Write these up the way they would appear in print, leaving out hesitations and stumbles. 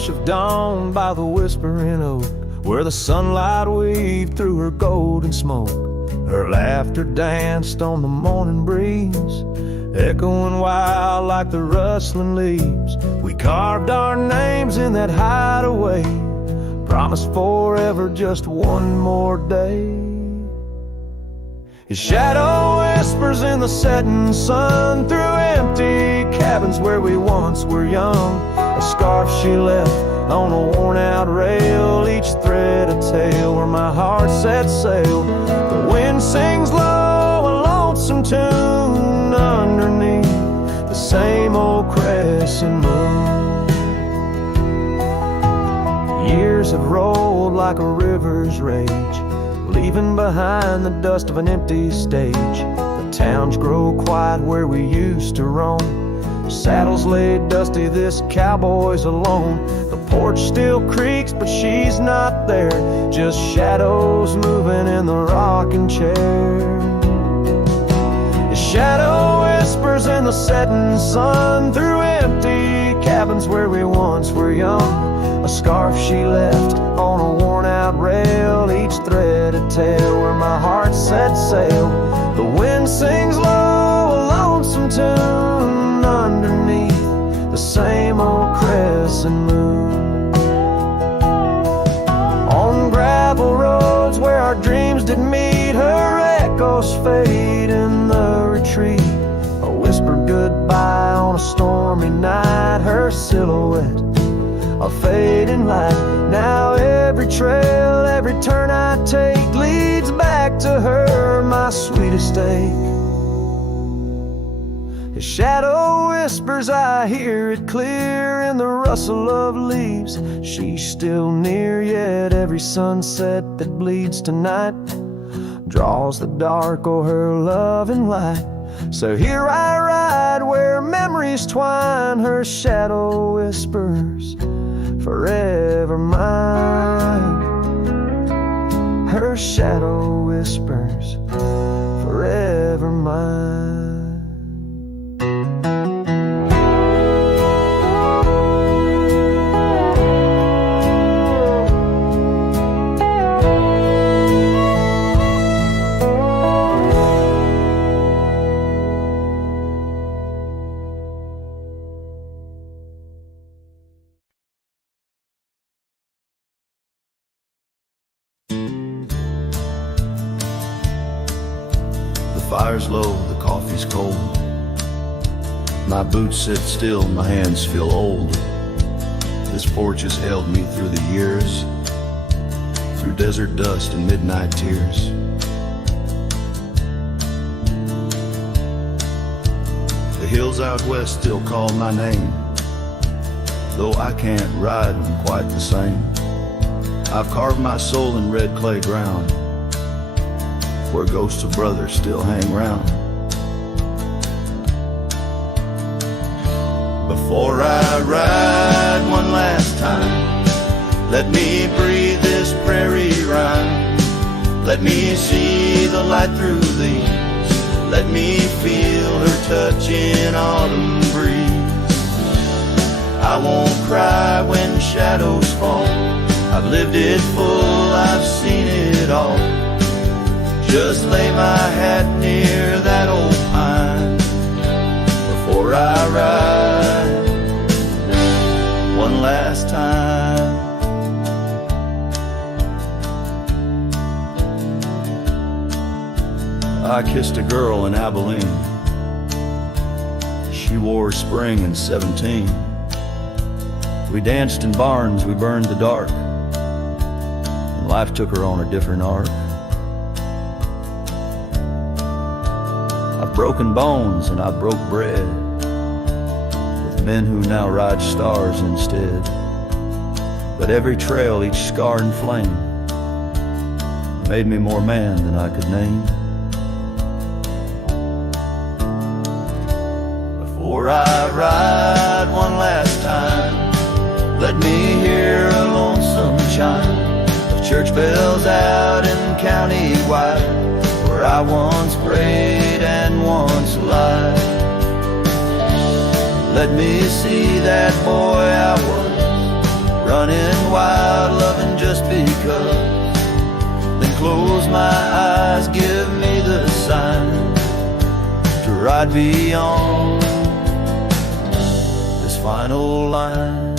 hush of dawn by the whispering oak, where the sunlight weaved through her golden smoke. Her laughter danced on the morning breeze, echoing wild like the rustling leaves. We carved our names in that hideaway, promised forever just one more day. His shadow whispers in the setting sun through empty cabins where we once were young. A scarf she left on a worn-out rail, each thread a tale where my heart set sail. The wind sings low, a lonesome tune underneath the same old crescent moon. Years have rolled like a river's rage, leaving behind the dust of an empty stage. The towns grow quiet where we used to roam, saddles laid dusty, this cowboy's alone. The porch still creaks, but she's not there, just shadows moving in the rocking chair. His shadow whispers in the setting sun through empty cabins where we once were young. A scarf she left on a worn-out rail, each thread a tale where my heart set sail. The wind sings low, a lonesome tune underneath the same old crescent moon. On gravel roads where our dreams did meet, her echoes fade in the retreat. A whispered goodbye on a stormy night, her silhouette a fading light. Now every trail, every turn I take leads back to her, my sweetest ache. His shadow whispers, I hear it clear in the rustle of leaves. She's still near, yet every sunset that bleeds tonight draws the dark o'er her loving light. So here I ride where memories twine, her shadow whispers, forever mine. Her shadow whispers, forever mine. The fire's low, the coffee's cold. My boots sit still, my hands feel old. This porch has held me through the years, through desert dust and midnight tears. The hills out west still call my name, though I can't ride them quite the same. I've carved my soul in red clay ground, where ghosts of brothers still hang round. Before I ride one last time, let me breathe this prairie rhyme. Let me see the light through these, let me feel her touch in autumn breeze. I won't cry when shadows fall, I've lived it full, I've seen it all. Just lay my hat near that old pine before I ride one last time. I kissed a girl in Abilene. She wore spring in 17. We danced in barns, we burned the dark, and life took her on a different arc. I've broken bones and I broke bread with men who now ride stars instead. But every trail, each scar and flame made me more man than I could name. Before I ride one last time, let me hear a lonesome chime of church bells out in county wide, where I once prayed and once lied. Let me see that boy I was running wild, loving just because. Then close my eyes, give me the sign to ride beyond this final line.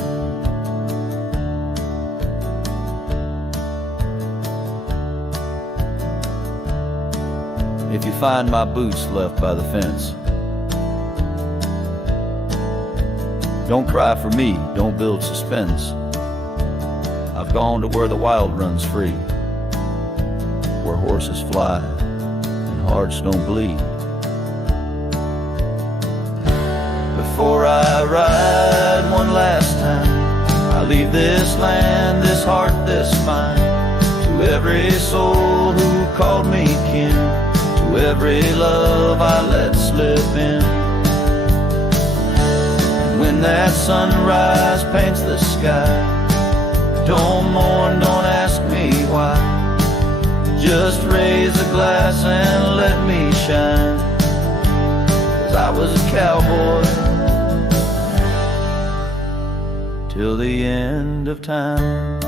If you find my boots left by the fence, don't cry for me, don't build suspense. I've gone to where the wild runs free, where horses fly and hearts don't bleed. Before I ride one last time, I leave this land, this heart, this mind, to every soul who called me kin, to every love I let slip in. When that sunrise paints the sky, don't mourn, don't ask me why. Just raise a glass and let me shine, 'cause I was a cowboy till the end of time.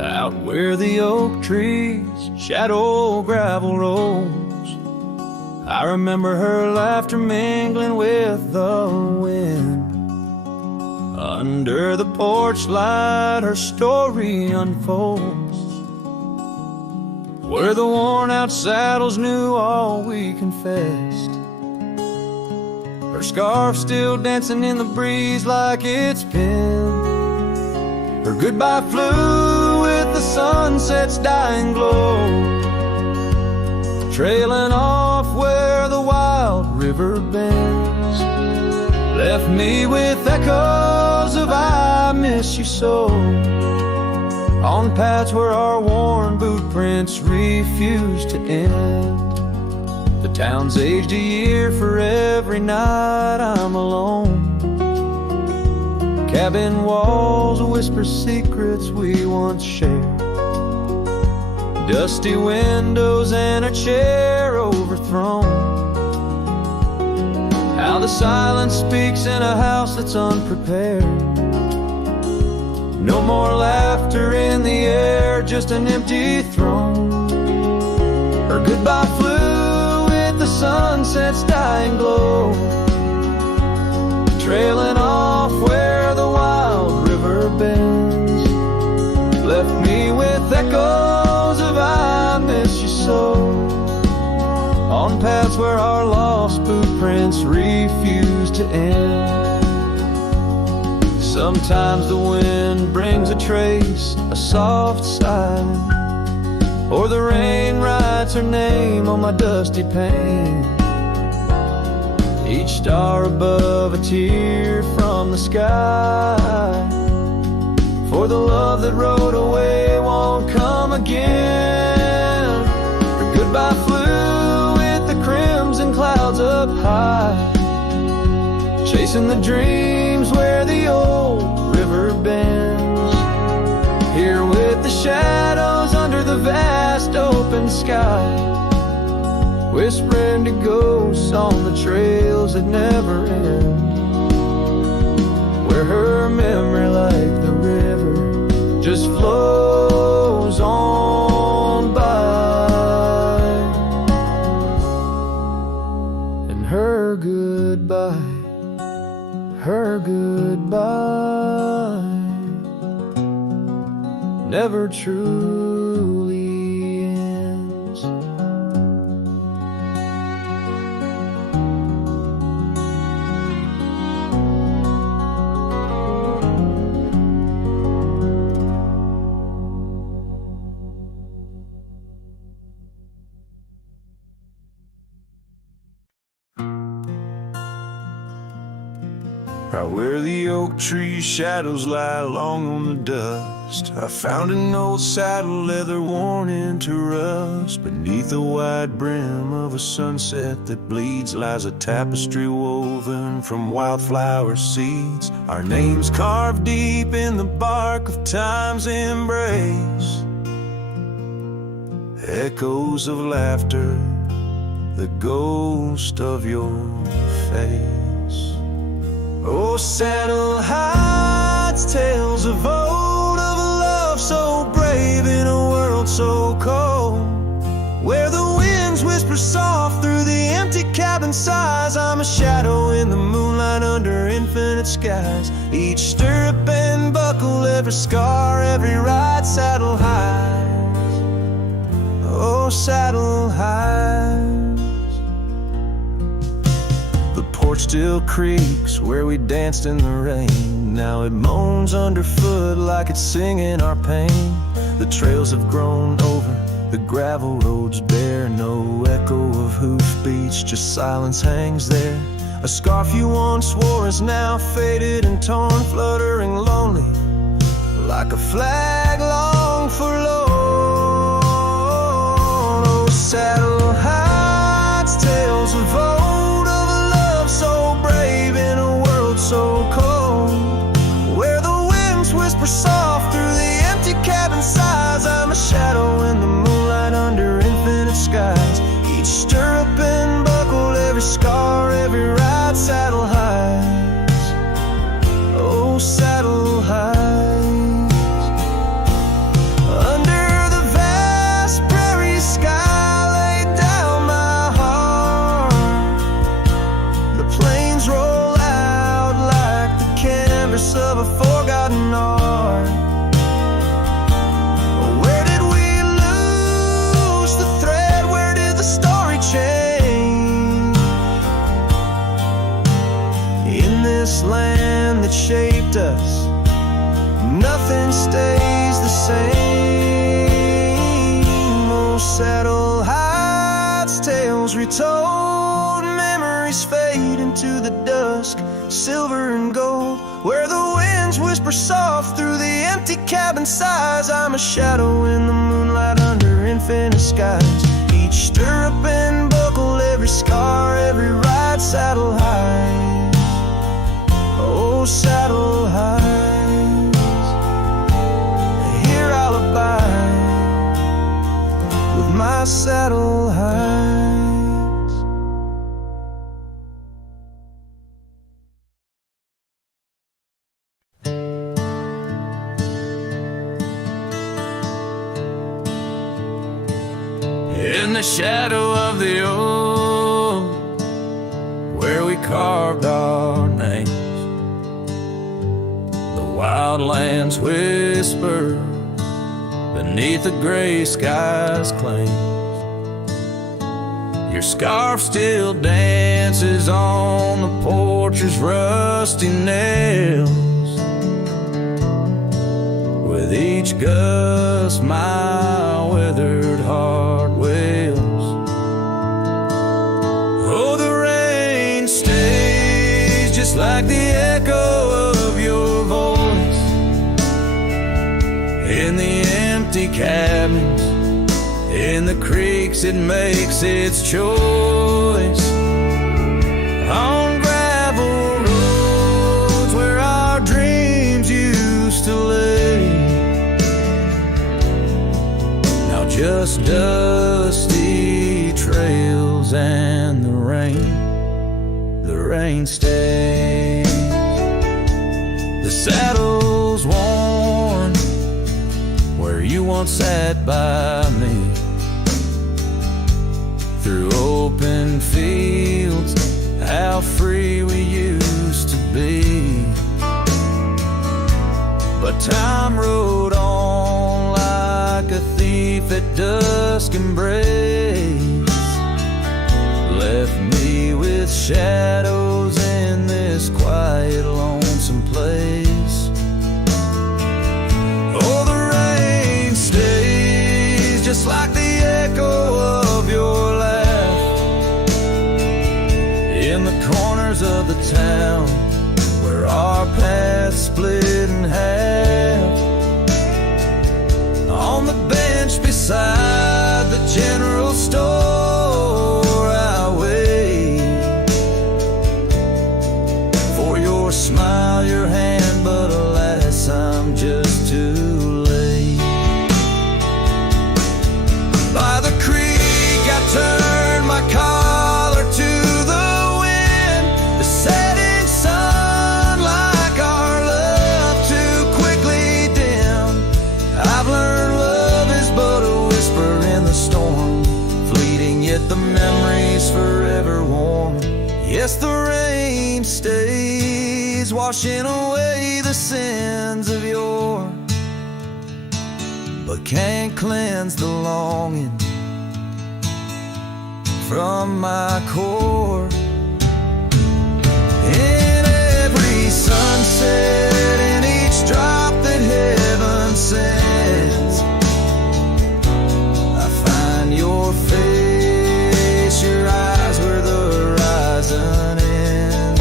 Out where the oak trees shadow gravel rolls, I remember her laughter mingling with the wind. Under the porch light her story unfolds, where the worn out saddles knew all we confessed. Her scarf still dancing in the breeze like it's been. Her goodbye flew with the sunset's dying glow, trailing off where the wild river bends. Left me with echoes of I miss you so, on paths where our worn boot prints refuse to end. The town's aged a year for every night I'm alone. Cabin walls whisper secrets we once shared, dusty windows and a chair overthrown. How the silence speaks in a house that's unprepared. No more laughter in the air, just an empty throne. Her goodbye flew with the sunset's dying glow, trailing off where the wild river bends. Left me with echoes of I miss you so, on paths where our lost boot prints refuse to end. Sometimes the wind brings a trace, a soft sigh, or the rain writes her name on my dusty pane. Each star above a tear from the sky, for the love that rode away won't come again. Her goodbye flew with the crimson clouds up high, chasing the dreams where the old river bends. Here with the shadows under the vast open sky, whispering to ghosts on the trails that never end, where her memory like the river just flows on by. And her goodbye, her goodbye never truly ends. Right where the oak tree shadows lie long on the dust, I found an old saddle, leather worn into rust. Beneath the wide brim of a sunset that bleeds lies a tapestry woven from wildflower seeds. Our names carved deep in the bark of time's embrace, echoes of laughter, the ghost of your face. Oh, saddle hides tales of old, of a love so brave in a world so cold, where the winds whisper soft through the empty cabin sighs. I'm a shadow in the moonlight under infinite skies. Each stirrup and buckle, every scar, every ride, saddle hides. Oh, saddle hides. The porch still creaks where we danced in the rain. Now it moans underfoot like it's singing our pain. The trails have grown over, the gravel roads bare. No echo of hoofbeats, just silence hangs there. A scarf you once wore is now faded and torn, fluttering lonely like a flag long forlorn. Oh, saddle hides tales of old, of a love so brave in a world so cold, where the winds whisper soft through the empty cabin sighs. I'm a shadow in the moonlight under infinite skies. Each stirrup and buckle, every scar, every ride, saddle hides. Oh, saddle hides. Under the vast prairie sky laid down my heart, the plains roll out like the canvas of a forgotten art. Where did we lose the thread? Where did the story change? In this land that shaped us, nothing stays the same. Oh, saddle hides tales retold, memories fade into the dusk, silver and gold, where the winds whisper soft through the empty cabin sighs. I'm a shadow in the moonlight under infinite skies. Each stirrup and buckle, every scar, every ride, saddle hides. Oh, saddle hides. Here I'll abide with my saddle hides. In the shadow of the oak, where we carved our names, the wildlands whisper beneath the gray sky's claims. Your scarf still dances on the porch's rusty nails. With each gust my withered heart wails. Oh, the rain stays just like the echo of your voice in the empty cabins, in the creeks it makes its choice. On gravel roads where our dreams used to lay, now just dusty trails and the rain stays. The saddle's worn where you once sat by me, through open fields, how free we used to be. But time rode on like a thief at dusk embrace, left me with shadows in this quiet, lonesome place. Oh, the rain stays just like the echo of your laugh in the corners of the town where the bench beside the general store, I wait for your smile, your hand, but alas, I'm just too late. By the creek, I turned my collar to the wind. The setting sun, like our love, too quickly dim. I've learned love is but a whisper in the storm, fleeting yet the memory's forever warm. Yes, the rain stays, washing away the sins of yore, but can't cleanse the longing from my core. In every sunset, in each drop that heaven sends, I find your face, your eyes where the horizon ends.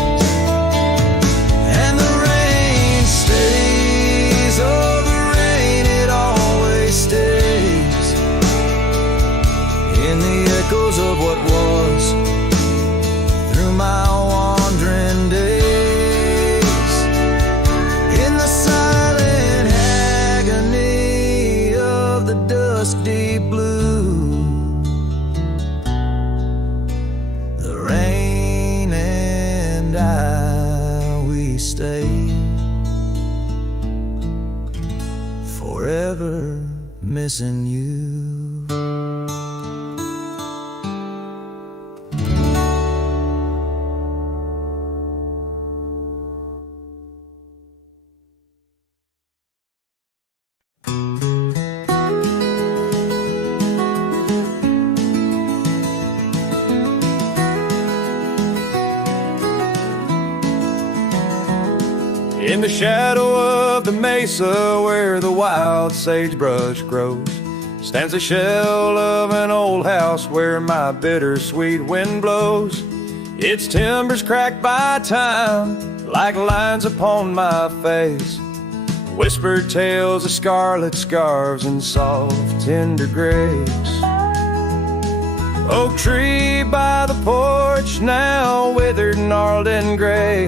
And the rain stays, oh the rain, it always stays, in the echoes of what was, through my wandering days, in the silent agony of the dusk deep blue. The rain and I, we stay forever missing you. In the shadow of the mesa where the wild sagebrush grows, stands the shell of an old house where my bittersweet wind blows. Its timbers cracked by time, like lines upon my face, whispered tales of scarlet scarves and soft tender grapes. Oak tree by the porch, now withered, gnarled and gray.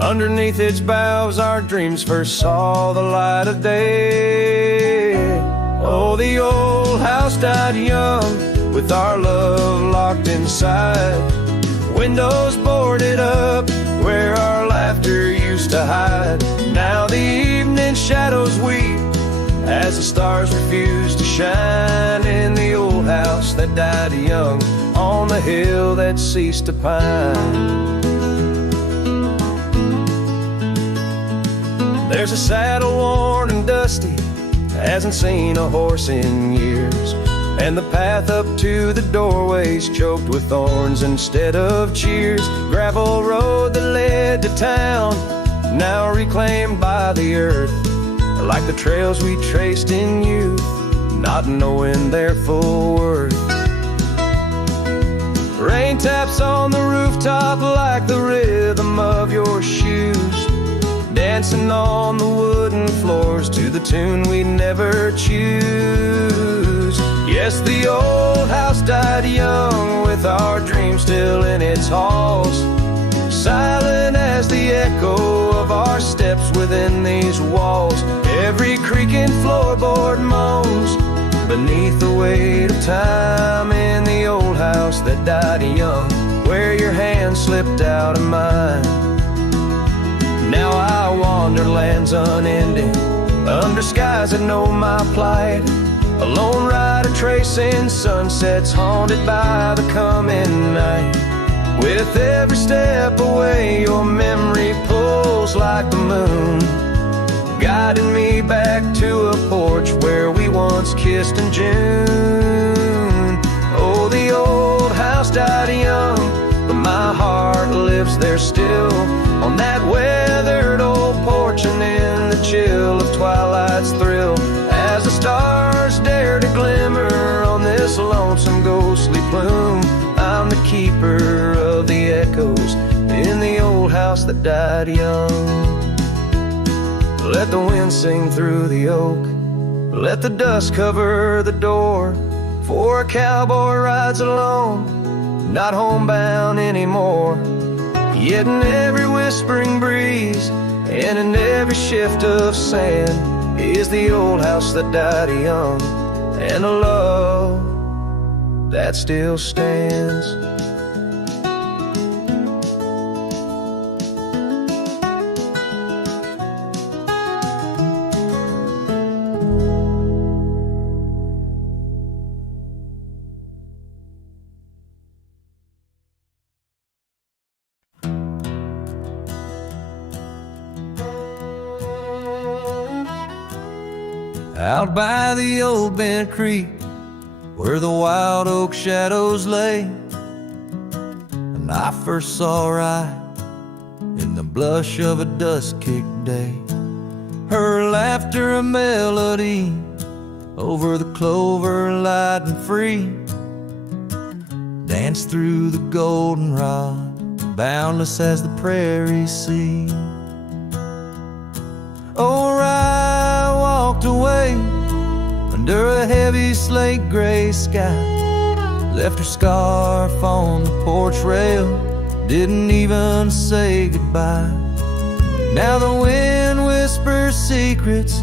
Underneath its boughs our dreams first saw the light of day. Oh, the old house died young, with our love locked inside. Windows boarded up, where our laughter used to hide. Now the evening shadows weep, as the stars refuse to shine. In the old house that died young, on the hill that ceased to pine. There's a saddle worn and dusty, hasn't seen a horse in years, and the path up to the doorway's choked with thorns instead of cheers. Gravel road that led to town, now reclaimed by the earth, like the trails we traced in youth, not knowing their full worth. Rain taps on the rooftop like the rhythm of your shoes, dancing on the wooden floors to the tune we never choose. Yes, the old house died young, with our dreams still in its halls, silent as the echo of our steps within these walls. Every creaking floorboard moans beneath the weight of time. In the old house that died young, where your hand slipped out of mine. Now I wander lands unending, under skies that know my plight. A lone rider tracing sunsets, haunted by the coming night. With every step away, your memory pulls like the moon, guiding me back to a porch where we once kissed in June. Oh, the old house died young, but my heart lives there still, on that weathered old porch and in the chill of twilight's thrill. As the stars dare to glimmer on this lonesome ghostly plume, I'm the keeper of the echoes in the old house that died young. Let the wind sing through the oak, Let the dust cover the door, for a cowboy rides alone, not homebound anymore. Yet in every whispering breeze and in every shift of sand is the old house that died young, and a love that still stands. Out by the old bent creek, where the wild oak shadows lay, and I first saw her eye in the blush of a dust-kicked day. Her laughter a melody over the clover, light and free, danced through the goldenrod, boundless as the prairie sea. Oh, I walked away under a heavy slate gray sky, left her scarf on the porch rail, didn't even say goodbye. Now the wind whispers secrets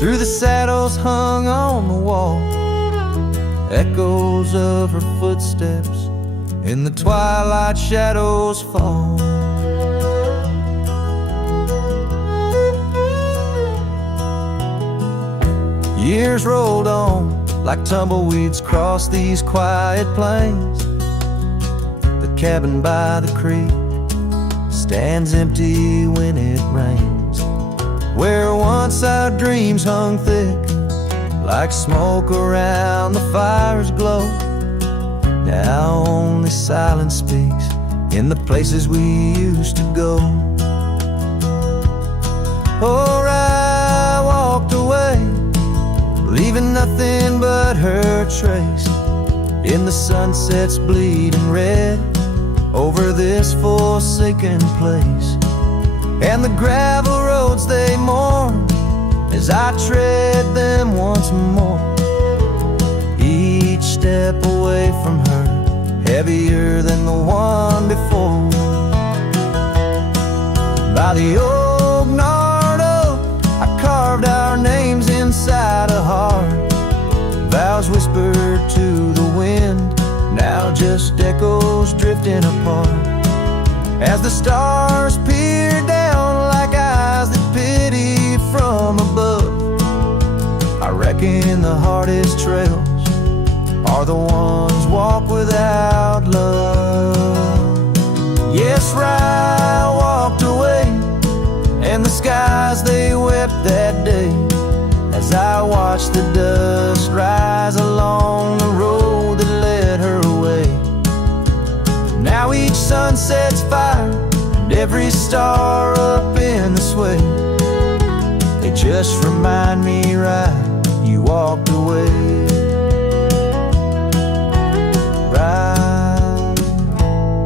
through the saddles hung on the wall, echoes of her footsteps in the twilight shadows fall. Years rolled on like tumbleweeds across these quiet plains. The cabin by the creek stands empty when it rains, where once our dreams hung thick like smoke around the fire's glow. Now only silence speaks in the places we used to go. Oh, I walked away, leaving nothing but her trace in the sunset's bleeding red over this forsaken place. And the gravel roads they mourn as I tread them once more, each step away from her heavier than the one before. By the old gnarled oak, I carved our names inside a heart, vows whispered to the wind, now just echoes drifting apart. As the stars peer down like eyes that pity from above, I reckon the hardest trails are the ones walked without love. Yes, I walked away, and the skies they wept that day as I watched the dust rise along the road that led her away. Now each sunset's fire and every star up in the sway, they just remind me right, you walked away. Right,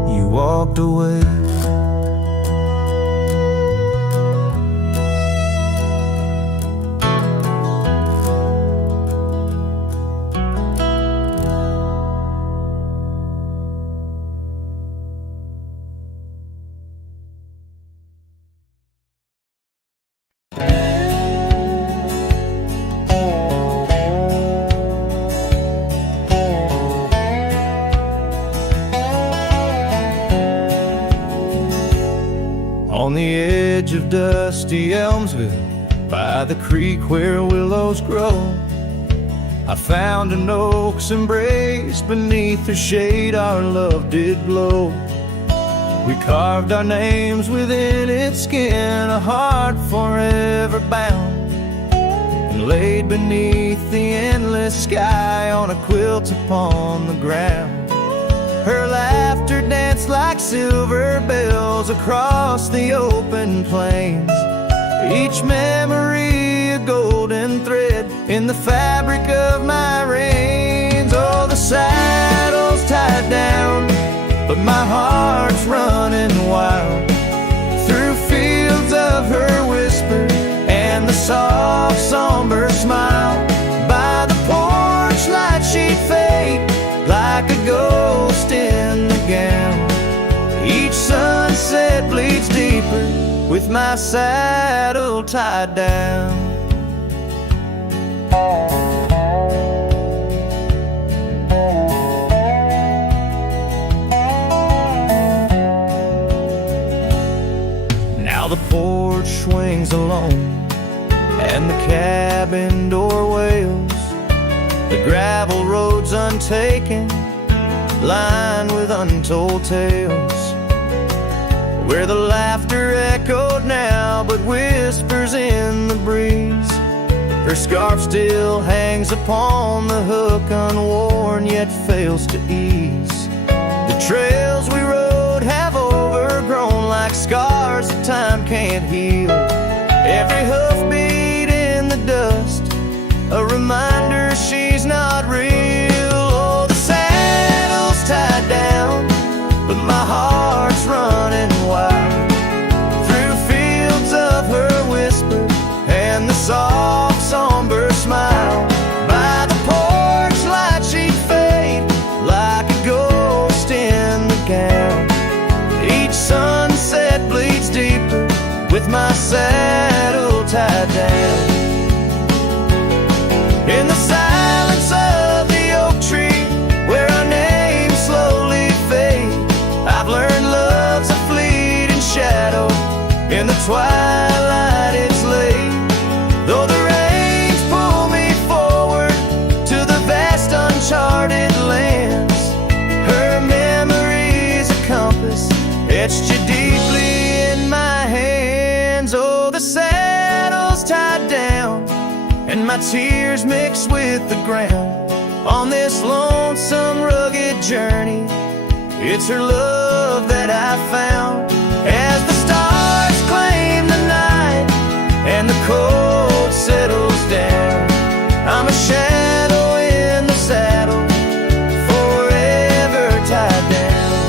you walked away. On the edge of dusty Elmsville, by the creek where willows grow, I found an oak's embrace. Beneath her shade our love did glow. We carved our names within its skin, a heart forever bound, and laid beneath the endless sky on a quilt upon the ground. Her laughter danced like silver bells across the open plains, each memory a golden thread in the fabric of my reins. Oh, the saddle's tied down, but my heart's running wild through fields of her whisper and the soft somber smile deeper with my saddle tied down. Now the porch swings alone and the cabin door wails. The gravel road's untaken, lined with untold tales, where the laughter echoed now but whispers in the breeze. Her scarf still hangs upon the hook, unworn yet fails to ease. The trails we rode have overgrown like scars that time can't heal. Every hoofbeat in the dust, a reminder she's not real. Oh, the saddle's tied down, but my heart's running wild through fields of her whisper and the soft somber smile. By the porch light she'd fade like a ghost in the gown. Each sunset bleeds deeper with my saddle tied down. In the silence of the oak tree, where our names slowly fade, I've learned love's a fleeting shadow. In the twilight it's late, though the rains pull me forward to the vast uncharted lands. Her memory's a compass etched you deeply in my hands. Oh, the saddle's tied down and my tears mix with the ground on this lonesome, rugged journey. It's her love that I found. As the stars claim the night and the cold settles down, I'm a shadow in the saddle, forever tied down.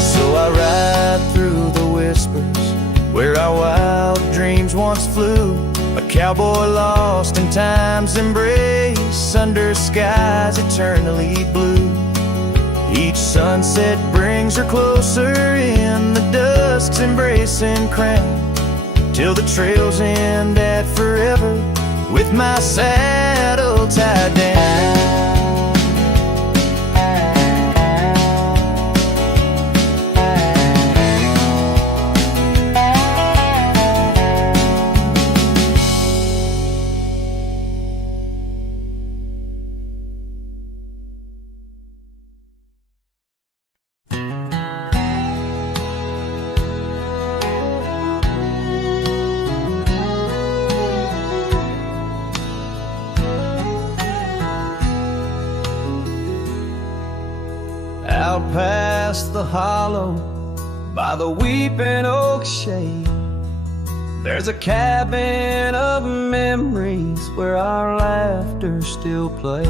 So I ride through the whispers where our wild dreams once flew, a cowboy lost in time's embrace under skies eternally blue. Each sunset brings her closer in the dusk's embracing crown, till the trails end at forever with my saddle tied down. Out past the hollow by the weeping oak shade, there's a cabin of memories where our laughter still plays.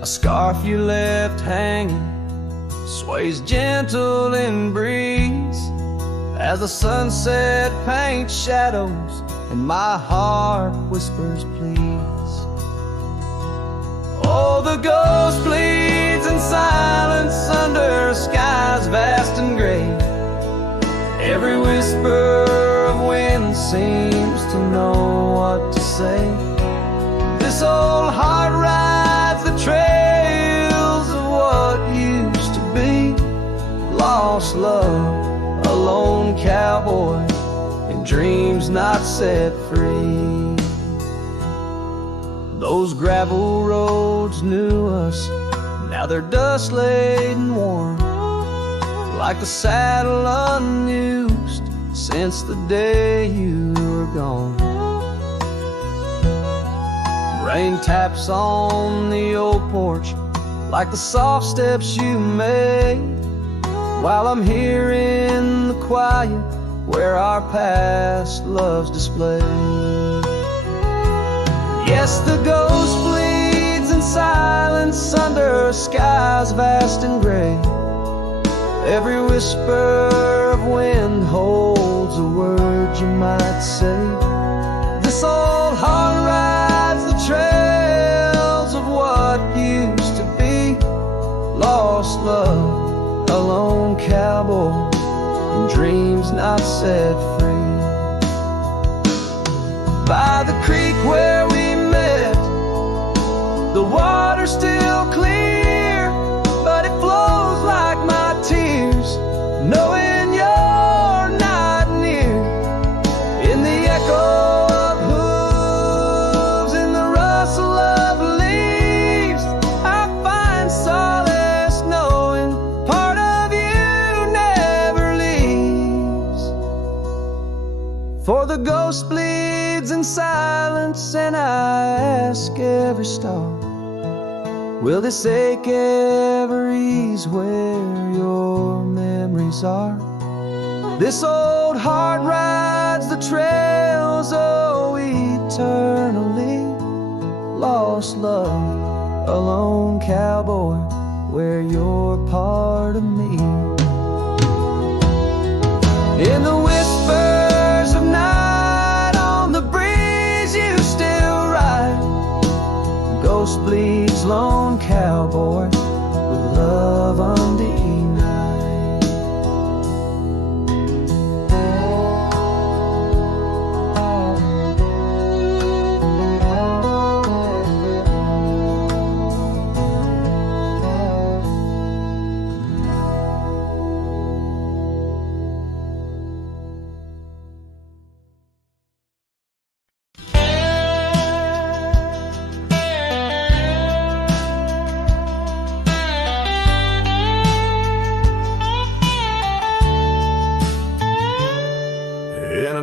A scarf you left hanging sways gentle in breeze as the sunset paints shadows and my heart whispers please. Oh, the ghost bleeds in silence under skies vast and gray. Every whisper of wind seems to know what to say. This old heart rides the trails of what used to be. Lost love, a lone cowboy, and dreams not set free. Those gravel roads knew us, now they're dust laden warm, like the saddle unused since the day you were gone. Rain taps on the old porch like the soft steps you made, while I'm here in the quiet where our past love's displayed. Yes, the ghost bleeds in silence under skies vast and gray. Every whisper of wind holds a word you might say. This old heart rides the trails of what used to be. Lost love, alone and dreams not set free. By the creek where we met, the water's still clear, but it flows like my tears, knowing you're not near. In the echo of hooves, in the rustle of leaves, I find solace knowing part of you never leaves. For the ghost bleeds in silence, and I ask every star, will this ache ever ease where your memories are? This old heart rides the trails, oh, eternally. Lost love, a lone cowboy, where you're part of me. In the whispers of night, on the breeze you still ride. Ghost bleeds, lone cowboy, with love undenied.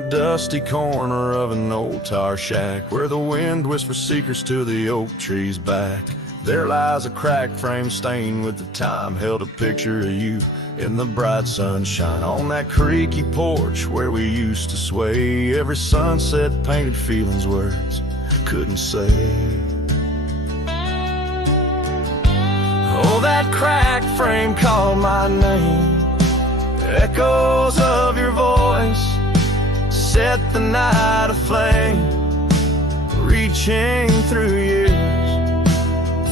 Dusty corner of an old tar shack, where the wind whispers secrets to the oak tree's back, there lies a cracked frame stained with the time, held a picture of you in the bright sunshine. On that creaky porch where we used to sway, every sunset painted feelings words couldn't say. Oh, that cracked frame called my name, echoes of your voice set the night aflame, reaching through years,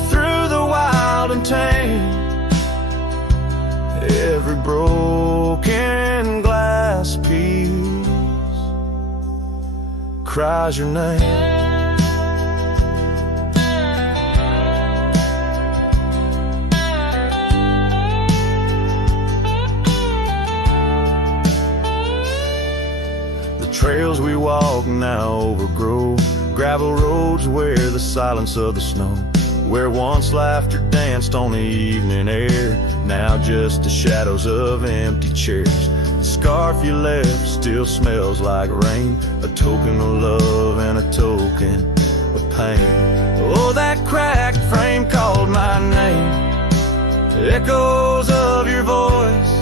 through the wild and tame. Every broken glass piece cries your name. Trails we walk now overgrow, gravel roads where the silence of the snow, where once laughter danced on the evening air, now just the shadows of empty chairs. The scarf you left still smells like rain, a token of love and a token of pain. Oh, that cracked frame called my name, echoes of your voice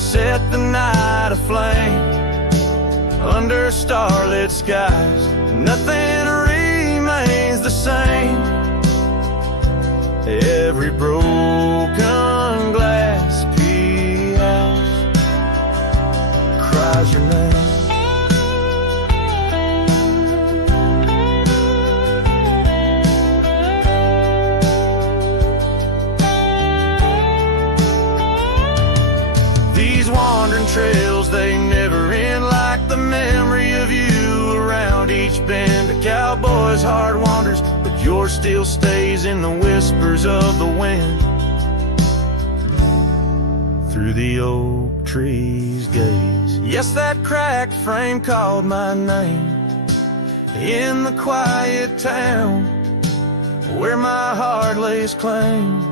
set the night aflame. Under starlit skies, nothing remains the same. Every broken glass piece cries your name. These wandering trails, they never end, like the memory of you around each bend. A cowboy's heart wanders, but yours still stays in the whispers of the wind. Through the oak tree's gaze, yes, that cracked frame called my name. In the quiet town where my heart lays claim,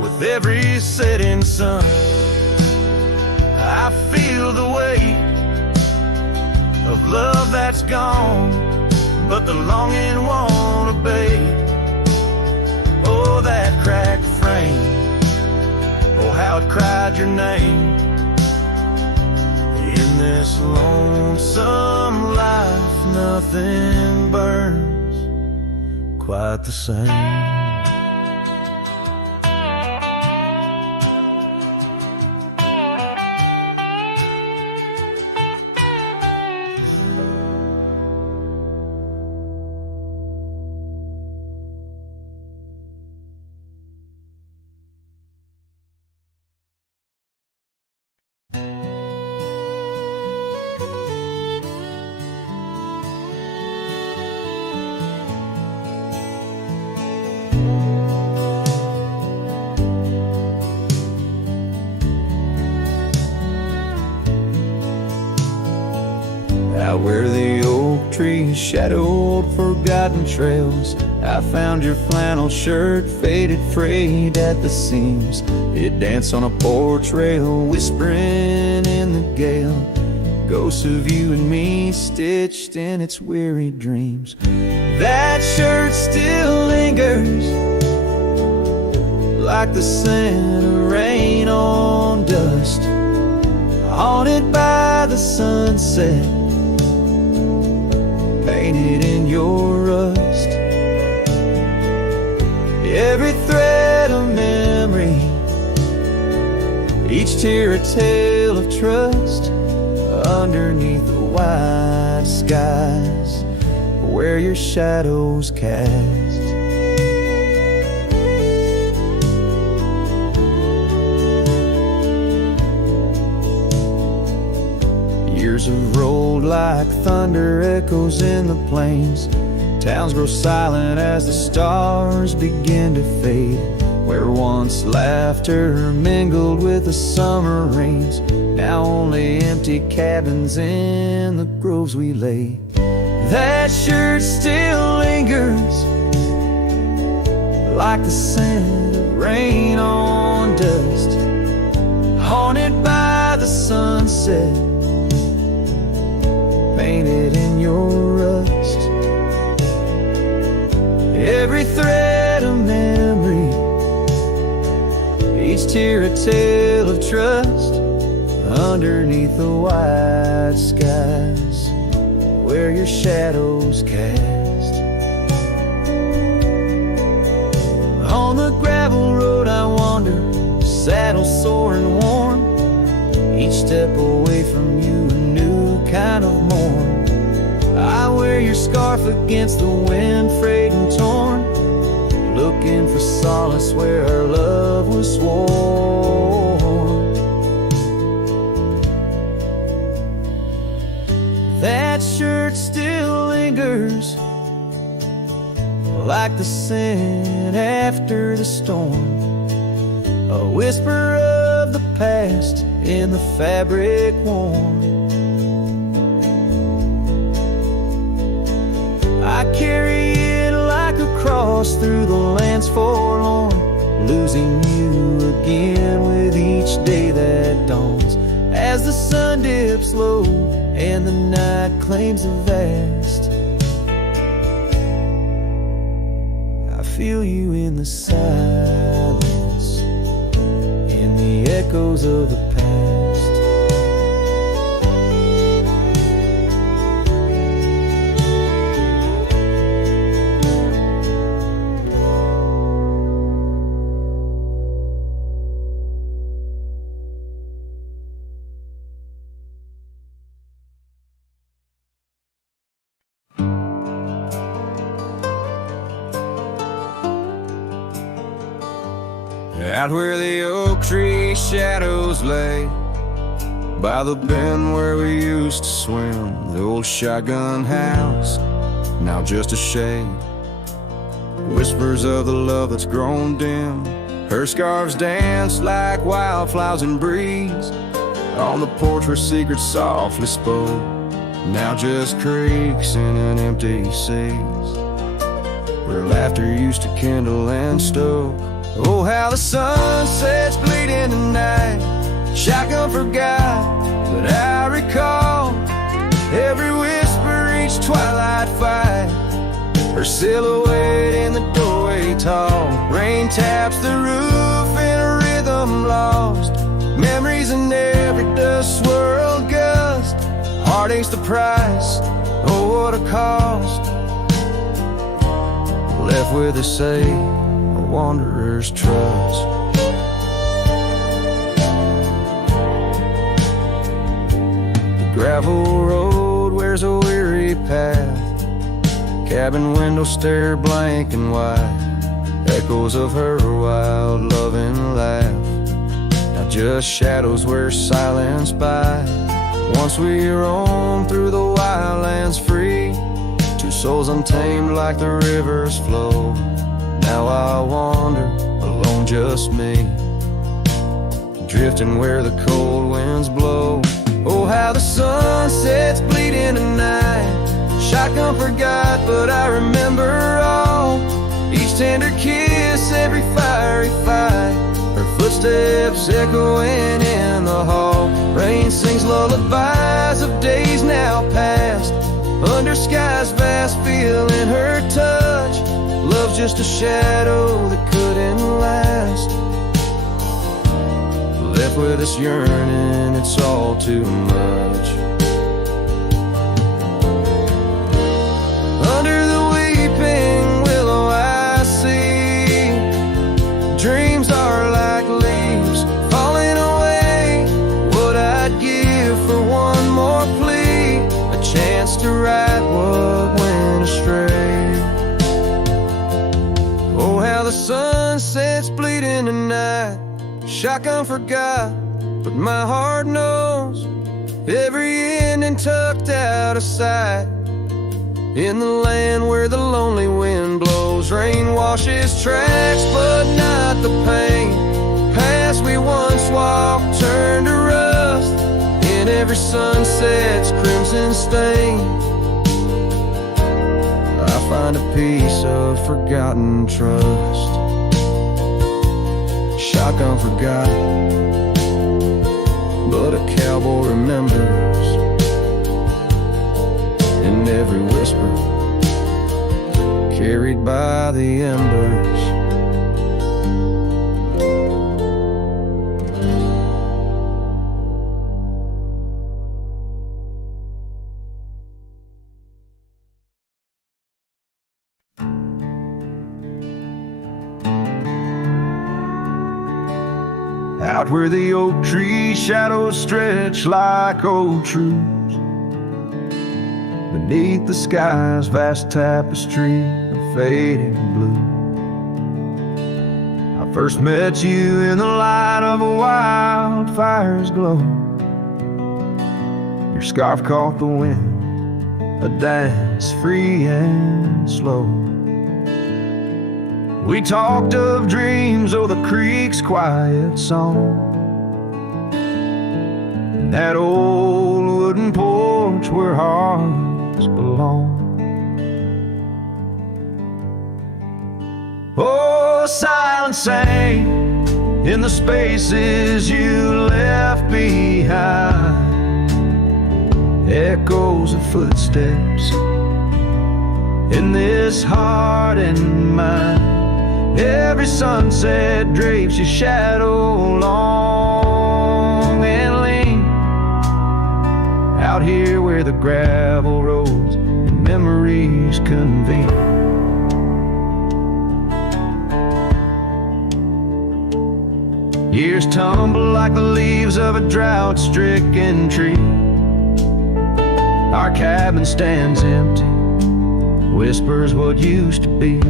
with every setting sun I feel the weight of love that's gone, but the longing won't abate. Oh, that cracked frame, oh, how it cried your name. In this lonesome life, nothing burns quite the same. Out where the oak trees shadowed forgotten trails, I found your flannel shirt, faded, frayed at the seams. It danced on a porch rail, whispering in the gale. Ghosts of you and me stitched in its weary dreams. That shirt still lingers, like the scent of rain on dust, haunted by the sunset, painted in your rust. Every thread a memory, each tear a tale of trust, underneath the wide skies where your shadows cast. Years have rolled like thunder echoes in the plains. Towns grow silent as the stars begin to fade. Where once laughter mingled with the summer rains, now only empty cabins in the groves we lay. That shirt still lingers, like the scent of rain on dust, haunted by the sunset, painted in your rust. Every thread a memory, each tear a tale of trust, underneath the wide skies where your shadows cast. On the gravel road I wander, saddle sore and worn, each step away from you a new kind of morn. I wear your scarf against the wind, frayed and torn, looking for solace where our love was sworn. That shirt still lingers, like the scent after the storm, a whisper of the past in the fabric worn. I carry it like a cross through the lands forlorn, losing you again with each day that dawns, as the sun dips low and the night claims the vast. I feel you in the silence, in the echoes of the past. Out where the oak tree shadows lay, by the bend where we used to swim, the old shotgun house, now just a shade. Whispers of the love that's grown dim, her scarves dance like wildflowers in breeze. On the porch where secrets softly spoke, now just creaks in an empty seas, where laughter used to kindle and stoke. Oh, how the sunsets bleed into night, shotgun forgot, but I recall every whisper, each twilight fight, her silhouette in the doorway tall. Rain taps the roof in a rhythm lost, memories in every dust swirled gust. Heartache's the price, oh what a cost, left with a say, wanderer's trust. The gravel road wears a weary path, cabin window stare blank and white, echoes of her wild loving laugh, now just shadows where silence by. Once we roam through the wildlands free, two souls untamed like the river's flow, Now I wander alone, just me, drifting where the cold winds blow. Oh, how the sunsets bleed into night. Shotgun forgot, but I remember all. Each tender kiss, every fiery fight, her footsteps echoing in the hall. Rain sings lullabies of days now past, under skies vast, feeling her touch. Love's just a shadow that couldn't last, left with this yearning, it's all too much. Under the weeping willow I see, dreams are like leaves falling away. What I'd give for one more plea, a chance to right what went astray. Oh, how the sunsets bleed in the night. Shotgun forgot, but my heart knows every ending tucked out of sight. In the land where the lonely wind blows, rain washes tracks, but not the pain. Paths we once walked turned to rust, in every sunset's crimson stain. I find a piece of forgotten trust. Shotgun forgot, but a cowboy remembers. In every whisper, carried by the embers. Out where the oak tree shadows stretch like old truths, beneath the sky's vast tapestry of fading blue. I first met you in the light of a wildfire's glow. Your scarf caught the wind, a dance free and slow. We talked of dreams, oh, the creek's quiet song, and that old wooden porch where hearts belong. Oh, silence sang in the spaces you left behind, echoes of footsteps in this heart and mind. Every sunset drapes your shadow long and lean, out here where the gravel roads and memories convene. Years tumble like the leaves of a drought-stricken tree. Our cabin stands empty, whispers what used to be.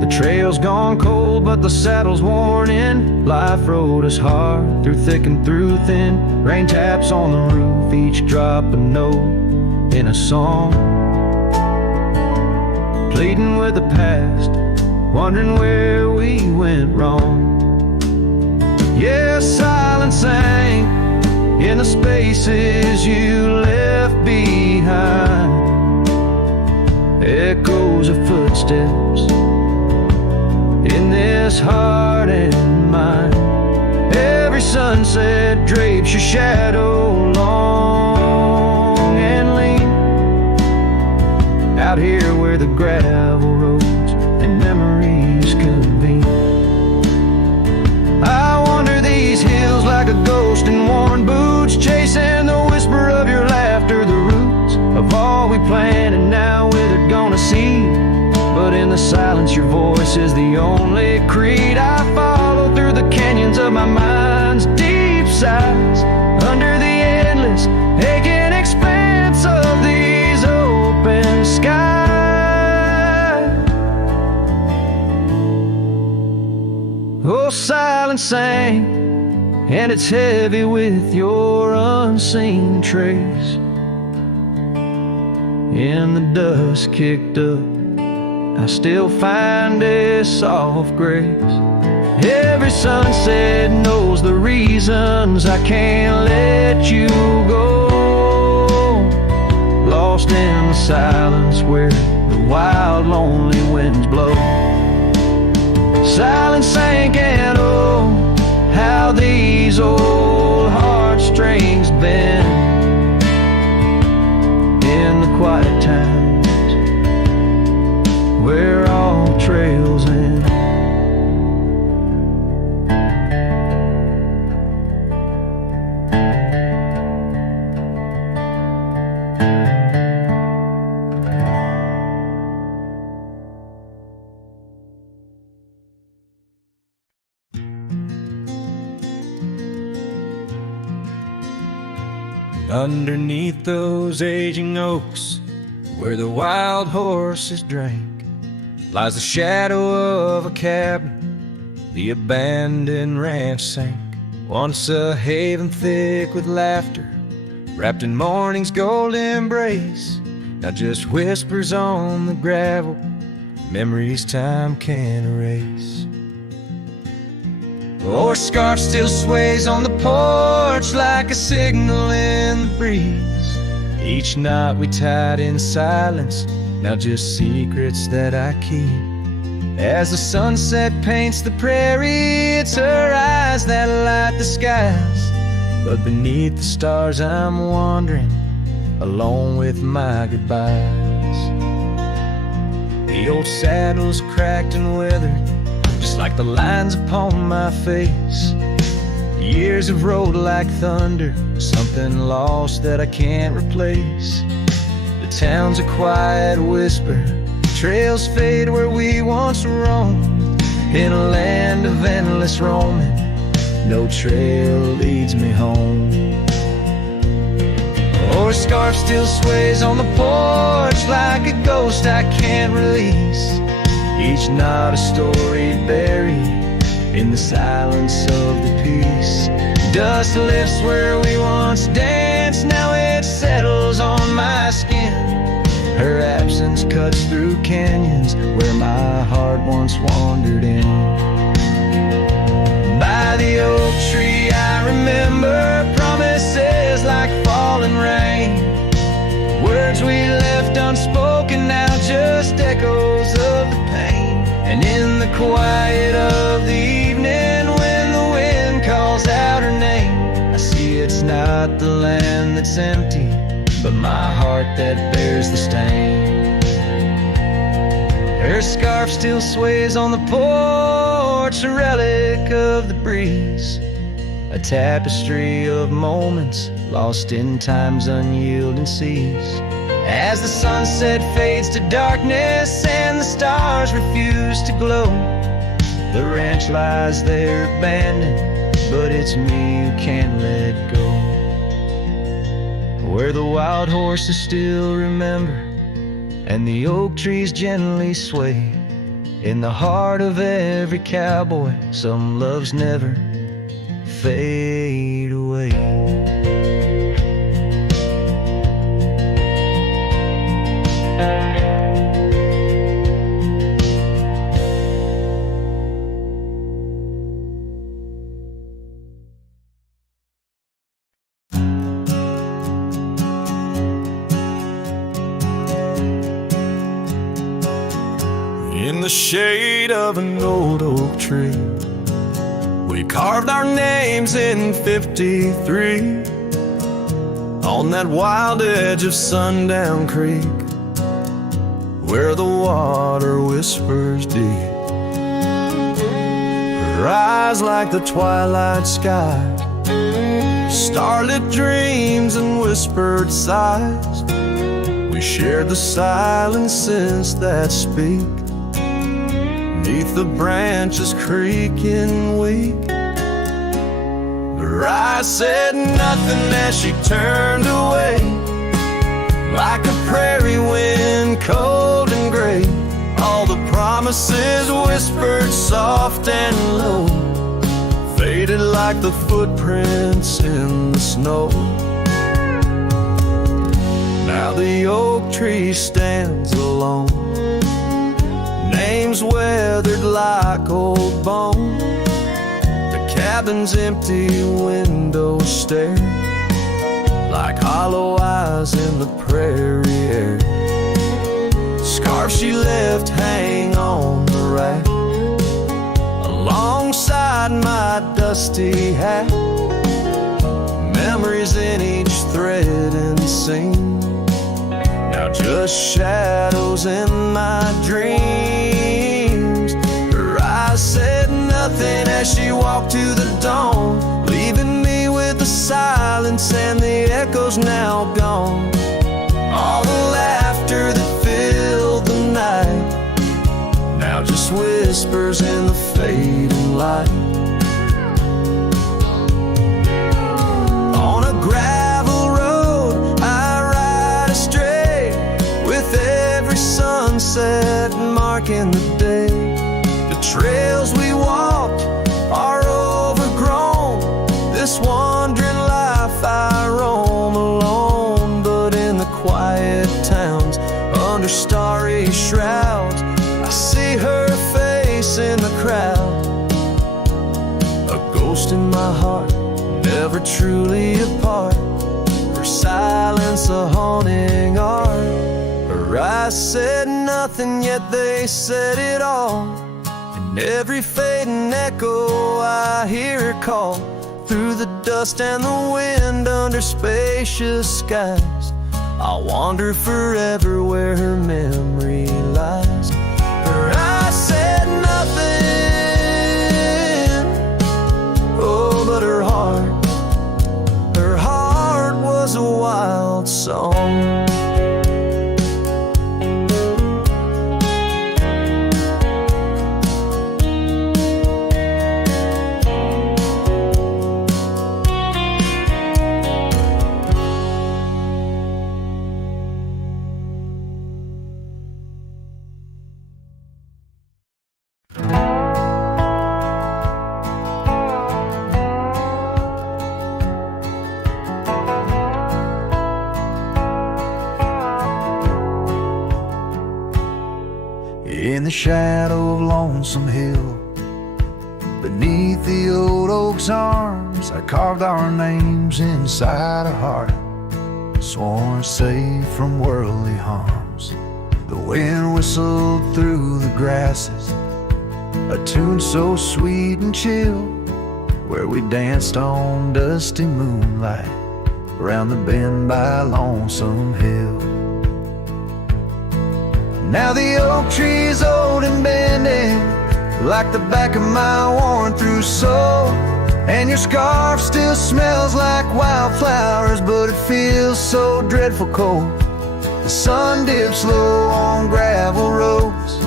The trail's gone cold, but the saddle's worn in. Life rode us hard, through thick and through thin. Rain taps on the roof, each drop a note in a song. Pleading with the past, wondering where we went wrong. Yeah, silence sang in the spaces you left behind, echoes of footsteps in this heart and mind. Every sunset drapes your shadow long and lean, out here where the gravel roads and memories convene. I wander these hills like a ghost in worn boots, chasing the whisper of your laughter, the roots of all we planned and now withered gonna see. But in the silence your voice is the only creed I follow, through the canyons of my mind's deep sighs, under the endless aching expanse of these open skies. Oh, silence sang, and it's heavy with your unseen trace, in the dust kicked up I still find a soft grace. Every sunset knows the reasons I can't let you go. Lost in the silence where the wild, lonely winds blow. Silent sank and oh, how these old heartstrings bend in the quiet times where all trails end. Underneath those aging oaks, where the wild horses drank, lies the shadow of a cabin the abandoned ranch sank. Once a haven thick with laughter, wrapped in morning's gold embrace, now just whispers on the gravel, memories time can't erase. Our scarf still sways on the porch like a signal in the breeze. Each knot we tied in silence, now just secrets that I keep. As the sunset paints the prairie, it's her eyes that light the skies. But beneath the stars I'm wandering, alone with my goodbyes. The old saddle's cracked and withered, just like the lines upon my face. Years have rolled like thunder, something lost that I can't replace. The town's a quiet whisper, trails fade where we once roamed. In a land of endless roaming, no trail leads me home. Our scarf still sways on the porch like a ghost I can't release. Each knot a story buried in the silence of the peace. Dust lifts where we once danced, now it settles on my skin. Her absence cuts through canyons where my heart once wandered in. By the oak tree I remember promises like falling rain. Words we left unspoken, now just echoes of the pain. And in the quiet of the evening, when the wind calls out her name, I see it's not the land that's empty, but my heart that bears the stain. Her scarf still sways on the porch, a relic of the breeze, a tapestry of moments lost in time's unyielding seas. As the sunset fades to darkness and the stars refuse to glow, the ranch lies there abandoned, but it's me who can't let go. Where the wild horses still remember and the oak trees gently sway, in the heart of every cowboy some loves never fade away. In the shade of an old oak tree, we carved our names in 53 on that wild edge of Sundown Creek, where the water whispers deep. Her eyes like the twilight sky, starlit dreams and whispered sighs. We shared the silences that speak beneath the branches creaking weak. Her eyes said nothing as she turned away, like a prairie wind, cold and gray. All the promises whispered soft and low, faded like the footprints in the snow. Now the oak tree stands alone, name's weathered like old bone. The cabin's empty, windows stare like hollow eyes in the prairie air. Scarf she left hang on the rack alongside my dusty hat. Memories in each thread and seam, now just shadows in my dreams. Her eyes said nothing as she walked to the dawn, leaving me with the silence and the echoes now gone. All the laughter that filled the night, now just whispers in the fading light. On a gravel road I ride astray, with every sunset marking the day. The trails we walked are overgrown, this wandering life I roam alone. But in the quiet towns, under starry shrouds, I see her face in the crowd. A ghost in my heart, never truly apart, her silence a haunting art. Her eyes said nothing, yet they said it all. In every fading echo I hear her call, through the dust and the wind, under spacious skies. I'll wander forever where her memory lies. Her eyes said nothing, oh, but her heart was a wild song. In the shadow of Lonesome Hill, beneath the old oak's arms, I carved our names inside a heart, sworn safe from worldly harms. The wind whistled through the grasses, a tune so sweet and chill, where we danced on dusty moonlight around the bend by Lonesome Hill. Now the oak tree's old and bending, like the back of my worn-through soul, and your scarf still smells like wildflowers, but it feels so dreadful cold. The sun dips low on gravel roads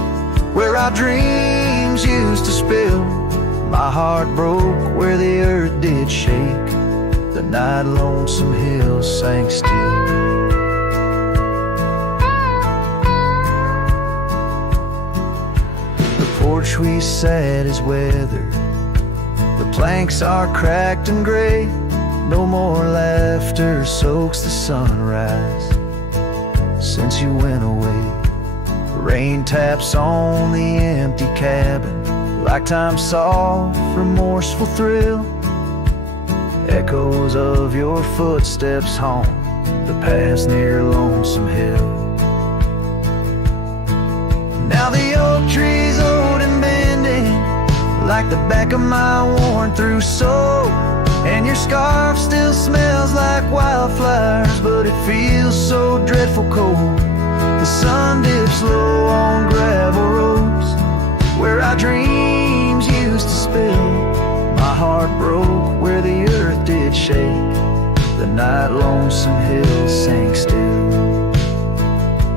where our dreams used to spill. My heart broke where the earth did shake, the night Lonesome Hill sank still. The porch we sat is weathered, the planks are cracked and gray. No more laughter soaks the sunrise since you went away. Rain taps on the empty cabin like time's soft, remorseful thrill. Echoes of your footsteps haunt the paths near Lonesome Hill. Now the oak tree's old and bending, like the back of my worn-through soul, and your scarf still smells like wildflowers, but it feels so dreadful cold. The sun dips low on gravel roads where our dreams used to spill. My heart broke where the earth did shake, the night Lonesome Hill sank still.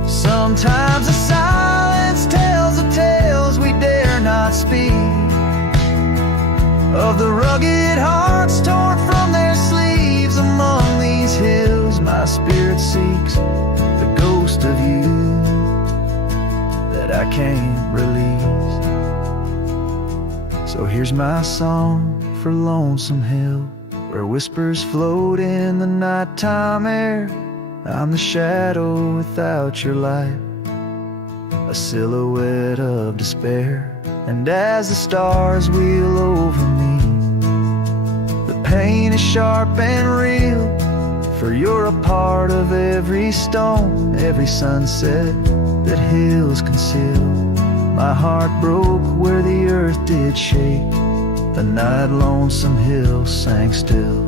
Sometimes the silence tells the tales we dare not speak, of the rugged hearts torn from their sleeves. Among these hills my spirit seeks the ghost of you that I can't release. So here's my song for Lonesome Hill, where whispers float in the nighttime air. I'm the shadow without your light, a silhouette of despair. And as the stars wheel over me, the pain is sharp and real, for you're a part of every stone, every sunset that hills conceal. My heart broke where the earth did shake, the night lonesome hill sang still.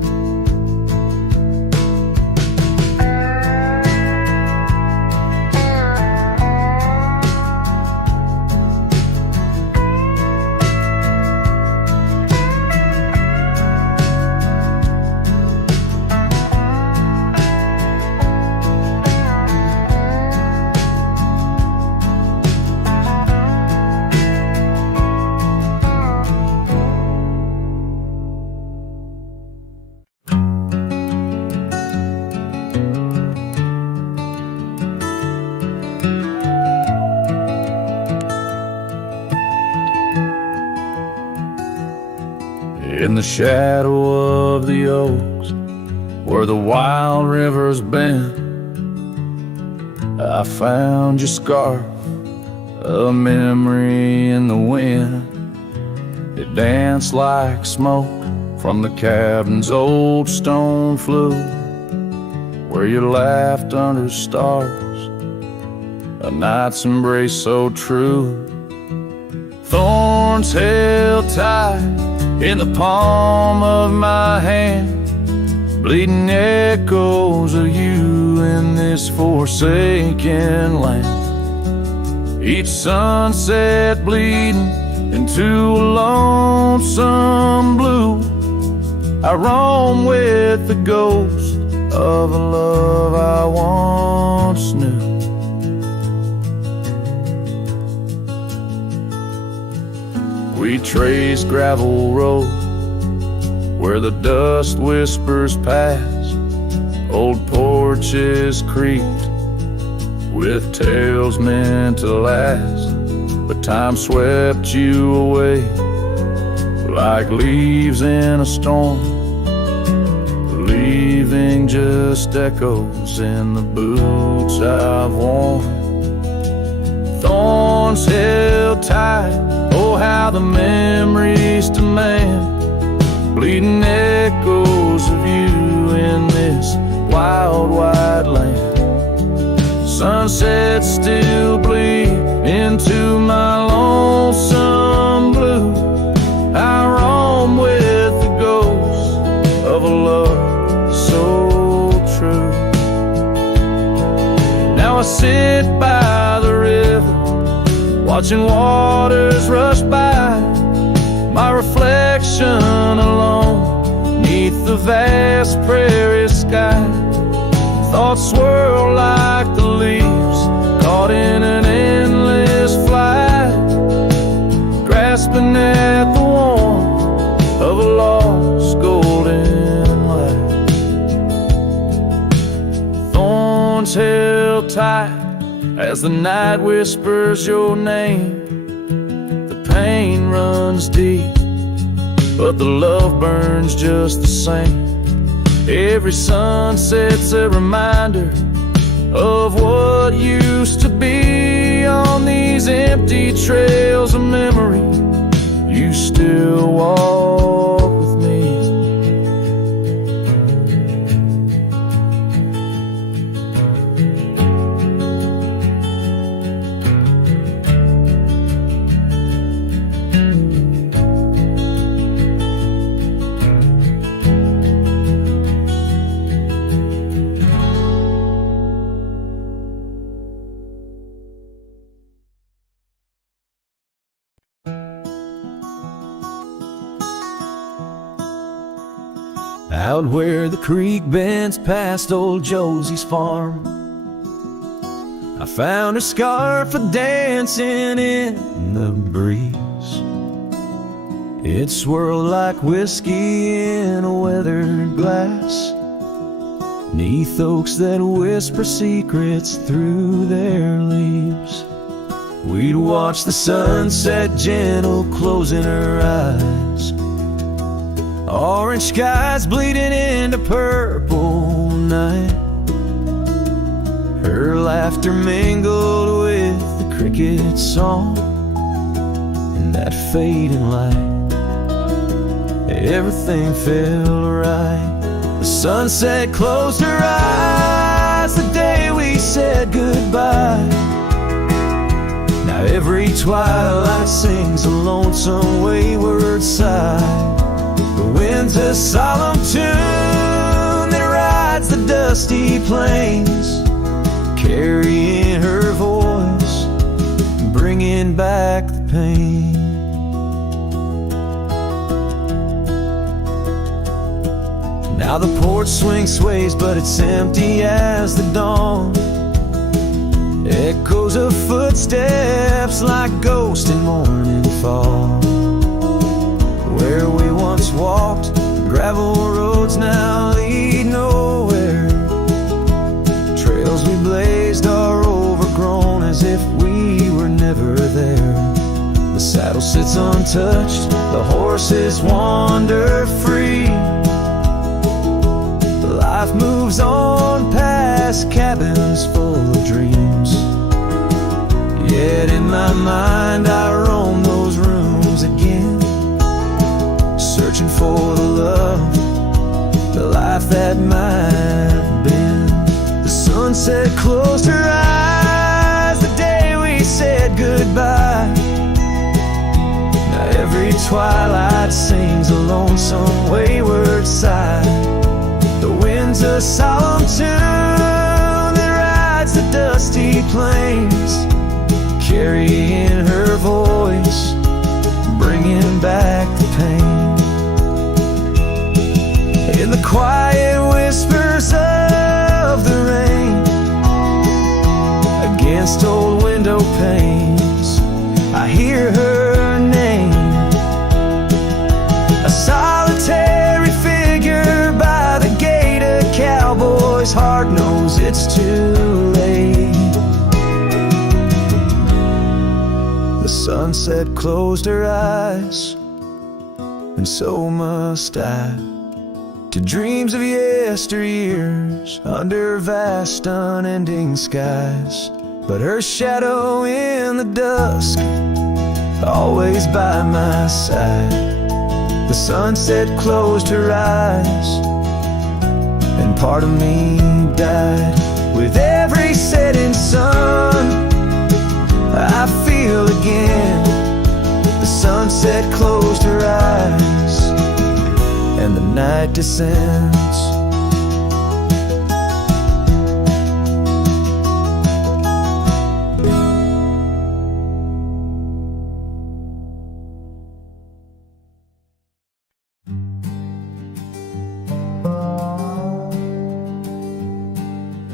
In the shadow of the oaks, where the wild rivers bend, I found your scarf, a memory in the wind. It danced like smoke from the cabin's old stone flue, where you laughed under stars, a night's embrace so true. Thorns held tight in the palm of my hand, bleeding echoes of you in this forsaken land. Each sunset bleeding into a lonesome blue, I roam with the ghost of a love I once knew. We trace gravel road where the dust whispers past, old porches creaked with tales meant to last. But time swept you away like leaves in a storm, leaving just echoes in the boots I've worn. Thorns held tight, oh how the memories demand, bleeding echoes of you in this wild wide land. Sunsets still bleed into my lonesome blue, I roam with the ghost of a love so true. Now I sit by the river, watching waters rush by, my reflection alone neath the vast prairie sky. Thoughts swirl like the leaves caught in an endless flight, grasping at the warmth of a lost golden light. Thorns held tight as the night whispers your name. The pain runs deep, but the love burns just the same. Every sunset's a reminder of what used to be. On these empty trails of memory, you still walk with me. Out where the creek bends past old Josie's farm, I found a scarf a dancing in the breeze. It swirled like whiskey in a weathered glass, 'neath oaks that whisper secrets through their leaves. We'd watch the sunset gentle closing her eyes, orange skies bleeding into purple night. Her laughter mingled with the cricket make its song in that fading light. Everything felt right. The sunset closed her eyes the day we said goodbye. Now every twilight sings a lonesome wayward sigh. The wind's a solemn tune that rides the dusty plains, carrying her voice, bringing back the pain. Now the porch swing sways, but it's empty as the dawn. Echoes of footsteps like ghosts in morning fall. Where we once walked, gravel roads now lead nowhere. Trails we blazed are overgrown as if we were never there. The saddle sits untouched, the horses wander free. Life moves on past cabins full of dreams. Yet in my mind I roam those rooms again, searching for the love, the life that might have been. The sunset closed her eyes the day we said goodbye. Now every twilight sings a lonesome wayward sigh. The wind's a solemn tune that rides the dusty plains, carrying her voice, bringing back the pain. In the quiet whispers of the rain, against old window panes, I hear her name. A solitary figure by the gate, a cowboy's heart knows it's too late. The sunset closed her eyes, and so must I, to dreams of yesteryears under vast unending skies. But her shadow in the dusk, always by my side. The sunset closed her eyes, and part of me died. With every setting sun, I feel again. The sunset closed her eyes, and the night descends.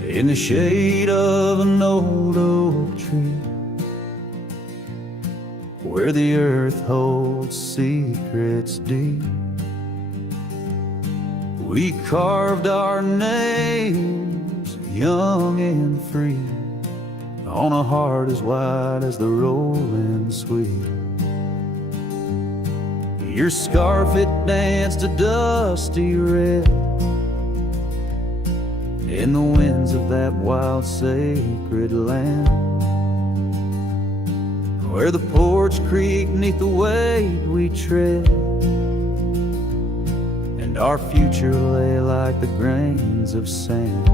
In the shade of an old oak tree, where the earth holds secrets deep, we carved our names young and free on a heart as wide as the rolling sweet. Your scarf, it danced a dusty red in the winds of that wild sacred land, where the porch creaked neath the weight we tread, and our future lay like the grains of sand.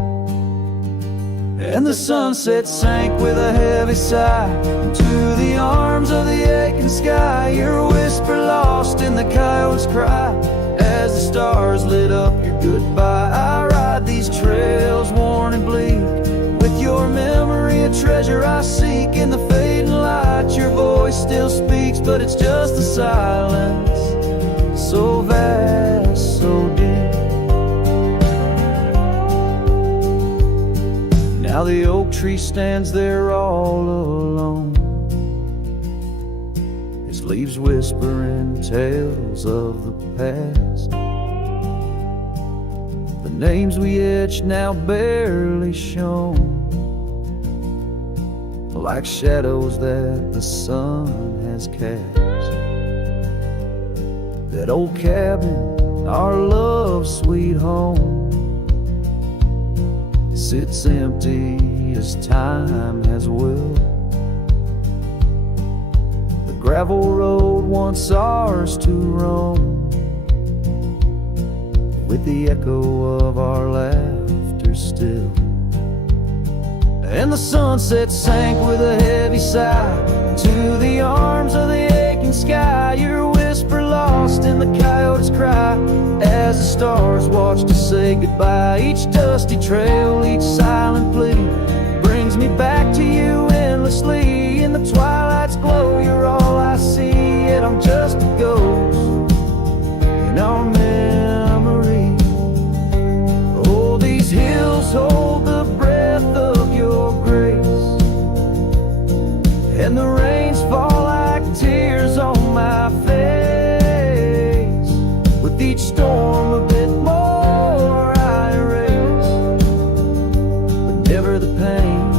And the sunset sank with a heavy sigh into the arms of the aching sky. Your whisper lost in the coyote's cry as the stars lit up your goodbye. I ride these trails worn and bleak, with your memory a treasure I seek. In the fading light your voice still speaks, but it's just the silence, so vast, so deep. Now the oak tree stands there all alone, its leaves whispering tales of the past. The names we etched now barely shown, like shadows that the sun has cast. That old cabin, our love's sweet home, sits empty as time has willed, gravel road once ours to roam, with the echo of our laughter still. And the sunset sank with a heavy sigh to the arms of the aching sky. Your whisper lost in the coyote's cry as the stars watched us say goodbye. Each dusty trail, each silent plea brings me back to you endlessly. In the twilight's glow, you're all I see, yet I'm just a ghost in our memory. Oh, these hills hold the breath of your grace, and the rains fall like tears on my face. With each storm a bit more I erase, but never the pain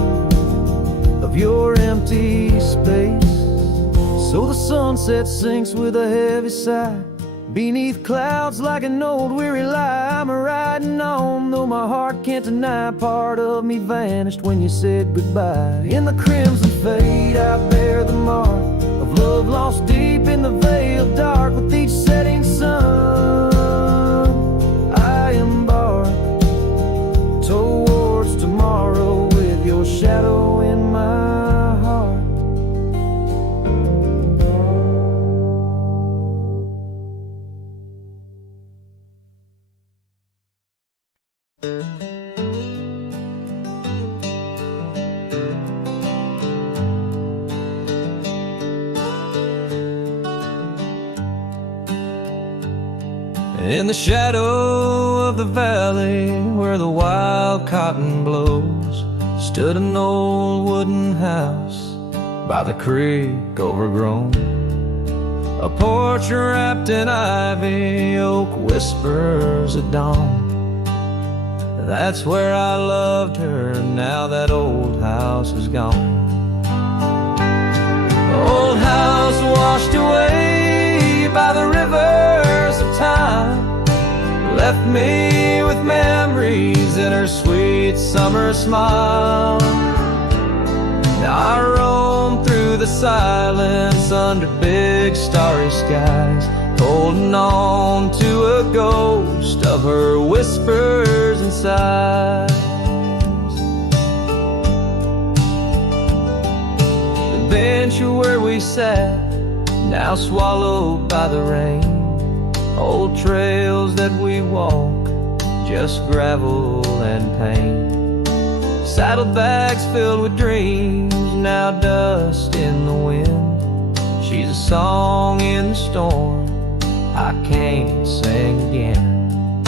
of your empty space. So the sunset sinks with a heavy sigh beneath clouds like an old weary lie. I'm riding on, though my heart can't deny part of me vanished when you said goodbye. In the crimson fade I bear the mark of love lost deep in the veil dark. With each setting sun I embark towards tomorrow with your shadow in my heart. In the shadow of the valley where the wild cotton blows stood an old wooden house by the creek overgrown. A porch wrapped in ivy, oak whispers at dawn. That's where I loved her, now that old house is gone. Old house washed away by the rivers of time, left me with memories in her sweet summer smile. Now I roam through the silence under big starry skies, holding on to a ghost of her whispers and sighs. The bench where we sat, now swallowed by the rain. Old trails that we walk, just gravel and pain. Saddlebags filled with dreams, now dust in the wind. She's a song in the storm I can't sing again.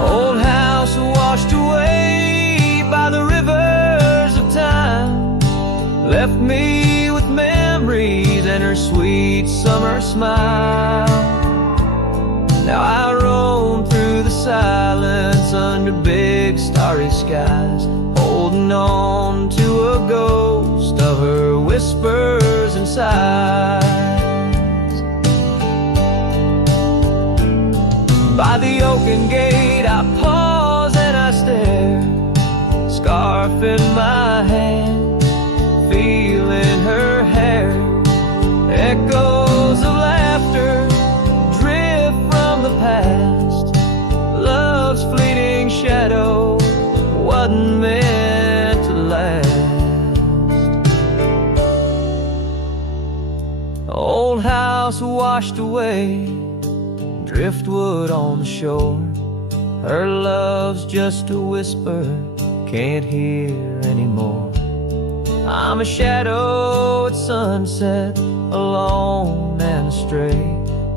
Old house washed away by the rivers of time, left me with memories and her sweet summer smile. Now I roam through the silence under big starry skies, holding on to a ghost of her whispers and sighs. By the oaken gate I pause and I stare, scarf in my hand, feeling her hair. Echoes of laughter drift from the past, love's fleeting shadow wasn't meant to last. Old house washed away, driftwood on the shore. Her love's just a whisper, can't hear anymore. I'm a shadow at sunset, alone and astray,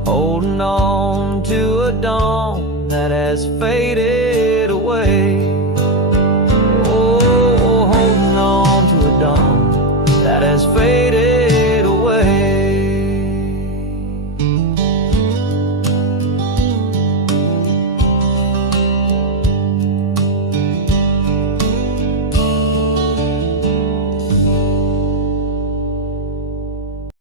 holding on to a dawn that has faded away. Oh, holding on to a dawn that has faded